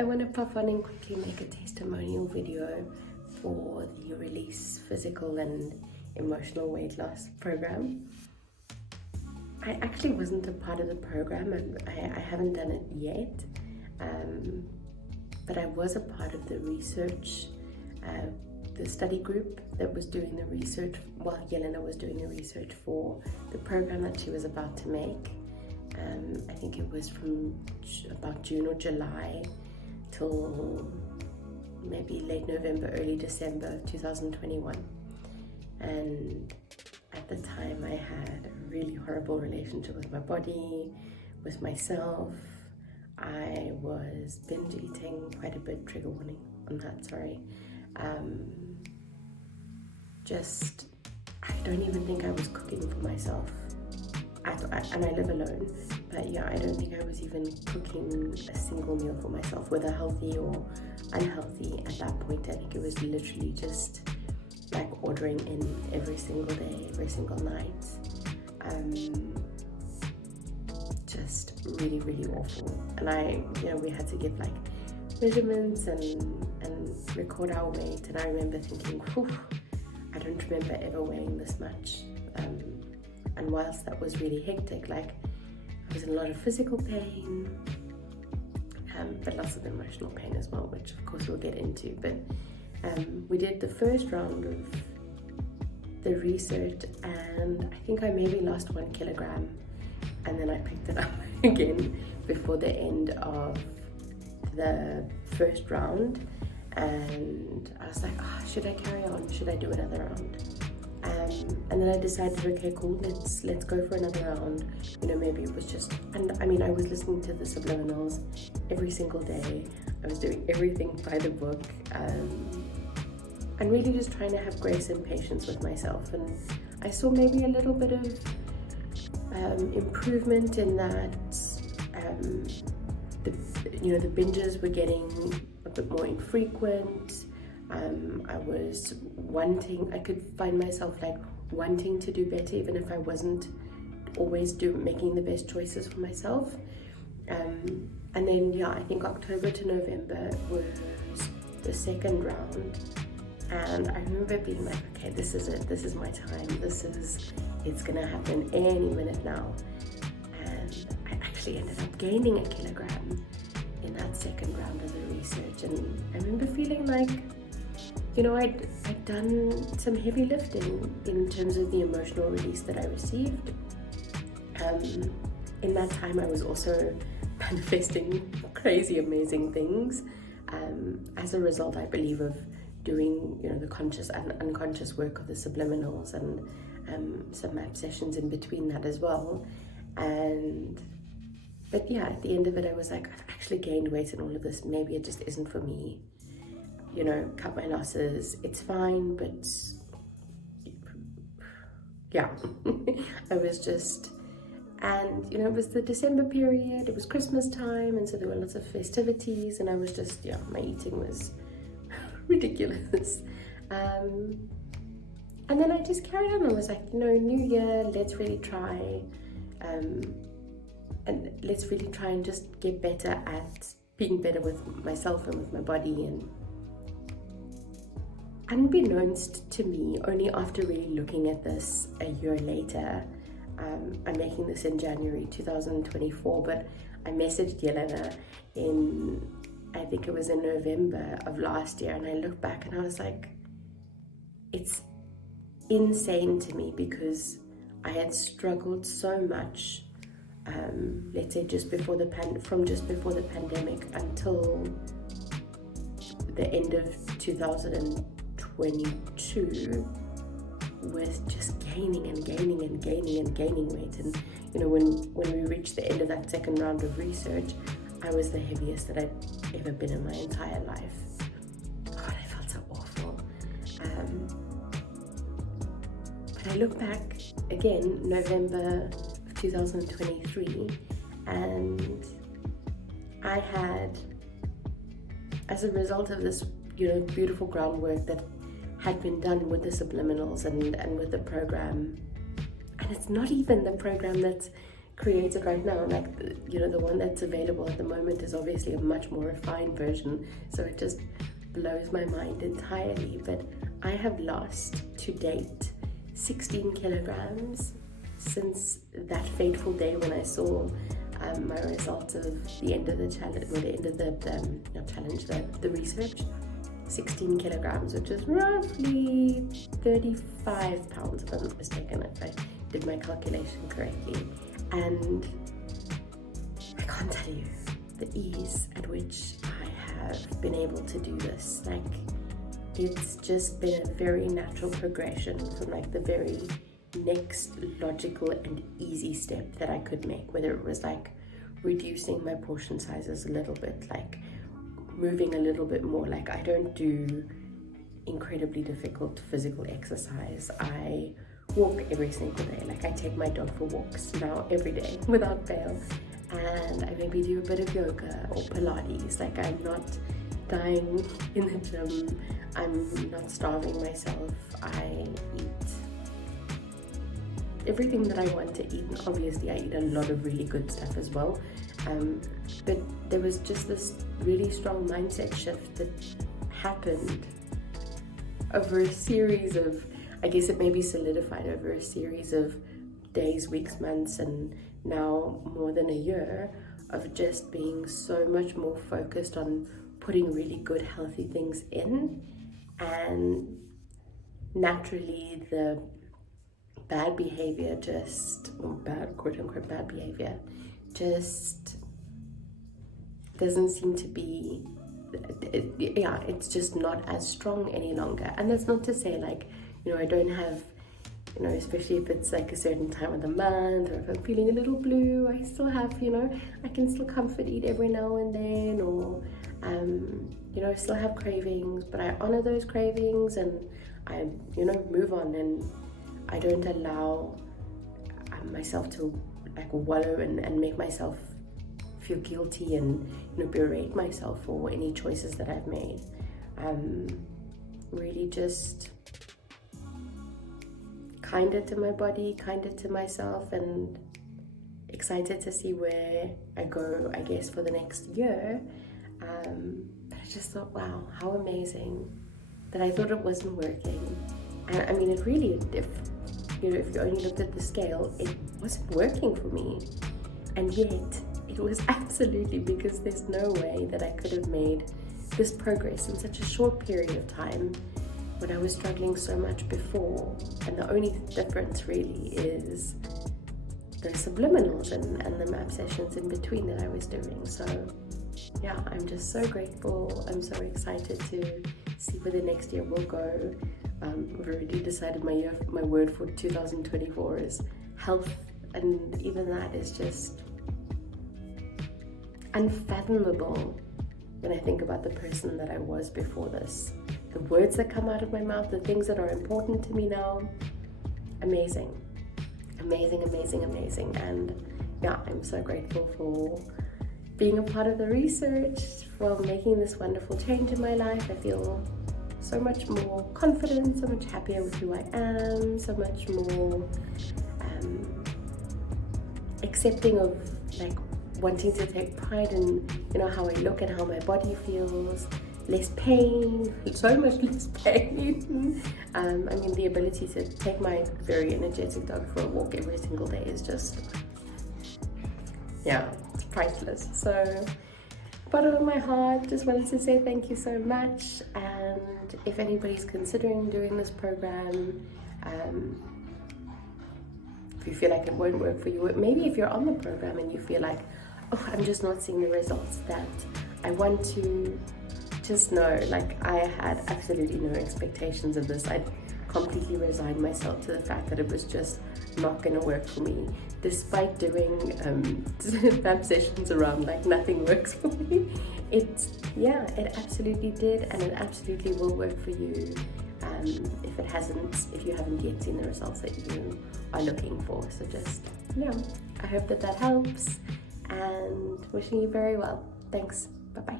I want to pop on and quickly make a testimonial video for the Release Physical and Emotional Weight Loss program. I actually wasn't a part of the program. I haven't done it yet, but I was a part of the research, the study group that was doing the research while Jelena was doing the research for the program that she was about to make. I think it was from about June or July till maybe late November, early December 2021. And at the time I had a really horrible relationship with my body, with myself. I was binge eating quite a bit, trigger warning on that, sorry. I don't even think I was cooking for myself. And I live alone, but yeah, I don't think I was even cooking a single meal for myself, whether healthy or unhealthy at that point. I think it was literally just like ordering in every single day, every single night. Just really, really awful. And we had to give like measurements and record our weight, and I remember thinking, whew, I don't remember ever weighing this much. And whilst that was really hectic, like I was in a lot of physical pain, but lots of emotional pain as well, which of course we'll get into. But we did the first round of the research, and I think I maybe lost 1 kilogram, and then I picked it up again before the end of the first round, and I was like, should I carry on? Should I do another round? And then I decided, okay, cool, let's go for another round. Maybe it was just, and I mean, I was listening to the subliminals every single day. I was doing everything by the book, and really just trying to have grace and patience with myself. And I saw maybe a little bit of improvement in that. The binges were getting a bit more infrequent. I could find myself like wanting to do better, even if I wasn't always making the best choices for myself. And then, I think October to November was the second round. And I remember being like, okay, this is it. This is my time. It's gonna happen any minute now. And I actually ended up gaining 1 kilogram in that second round of the research. And I remember feeling like, I'd done some heavy lifting in terms of the emotional release that I received. In that time, I was also manifesting crazy, amazing things. As a result, I believe, of doing, the conscious and unconscious work of the subliminals and some map sessions in between that as well. But at the end of it, I was like, I've actually gained weight in all of this. Maybe it just isn't for me. Cut my losses, it's fine, but I was just, and it was the December period, it was Christmas time, and so there were lots of festivities, and I was just, my eating was ridiculous. And then I just carried on. I was like, new year, let's really try, and let's really try and just get better at being better with myself and with my body. And unbeknownst to me, only after really looking at this a year later, I'm making this in January 2024, but I messaged Jelena I think it was in November of last year, and I look back and I was like, it's insane to me, because I had struggled so much, let's say from just before the pandemic until the end of 2022, with just gaining and gaining and gaining and gaining weight. And when we reached the end of that second round of research, I was the heaviest that I'd ever been in my entire life. God, I felt so awful. But I look back again, November of 2023, and I had, as a result of this beautiful groundwork that had been done with the subliminals and with the program, and it's not even the program that's created right now, like the one that's available at the moment is obviously a much more refined version, so it just blows my mind entirely. But I have lost to date 16 kilograms since that fateful day when I saw my results of the end of the challenge, or the end of the research. 16 kilograms, which is roughly 35 pounds if I'm not mistaken, if I did my calculation correctly. And I can't tell you the ease at which I have been able to do this. Like, it's just been a very natural progression from like the very next logical and easy step that I could make, whether it was like reducing my portion sizes a little bit, like moving a little bit more. Like, I don't do incredibly difficult physical exercise. I walk every single day. Like, I take my dog for walks now every day without fail, and I maybe do a bit of yoga or Pilates. Like, I'm not dying in the gym, I'm not starving myself. I eat everything that I want to eat, and obviously I eat a lot of really good stuff as well, but there was just this really strong mindset shift that happened over a series of, I guess it may be solidified over a series of days, weeks, months, and now more than a year of just being so much more focused on putting really good, healthy things in, and naturally the bad behavior quote-unquote bad behavior just doesn't seem to be, it's just not as strong any longer. And that's not to say, like, I don't have, especially if it's like a certain time of the month, or if I'm feeling a little blue, I still have, I can still comfort eat every now and then, or I still have cravings, but I honor those cravings, and I move on, and I don't allow myself to like wallow and make myself feel guilty and berate myself for any choices that I've made. Really just kinder to my body, kinder to myself, and excited to see where I go, I guess, for the next year. But I just thought, wow, how amazing that I thought it wasn't working. And I mean, it really, if you only looked at the scale, it wasn't working for me. And yet, it was absolutely because there's no way that I could have made this progress in such a short period of time when I was struggling so much before. And the only difference really is the subliminals and the map sessions in between that I was doing. So yeah, I'm just so grateful. I'm so excited to see where the next year will go. I've already decided my word for 2024 is health, and even that is just unfathomable when I think about the person that I was before this. The words that come out of my mouth, the things that are important to me now, amazing. Amazing, amazing, amazing. And yeah, I'm so grateful for being a part of the research, for making this wonderful change in my life. I feel so much more confident, so much happier with who I am, so much more accepting of like wanting to take pride in how I look and how my body feels. Less pain, so much less pain. I mean, the ability to take my very energetic dog for a walk every single day is just, yeah, it's priceless. So, bottom of my heart, just wanted to say thank you so much. And if anybody's considering doing this program, if you feel like it won't work for you, maybe if you're on the program and you feel like, oh, I'm just not seeing the results that I want to, just know, like, I had absolutely no expectations of this. I'd completely resigned myself to the fact that it was just not going to work for me, despite doing fab sessions around like nothing works for me. It absolutely did, and it absolutely will work for you if you haven't yet seen the results that you are looking for. So just, I hope that helps, and wishing you very well. Thanks. Bye-bye.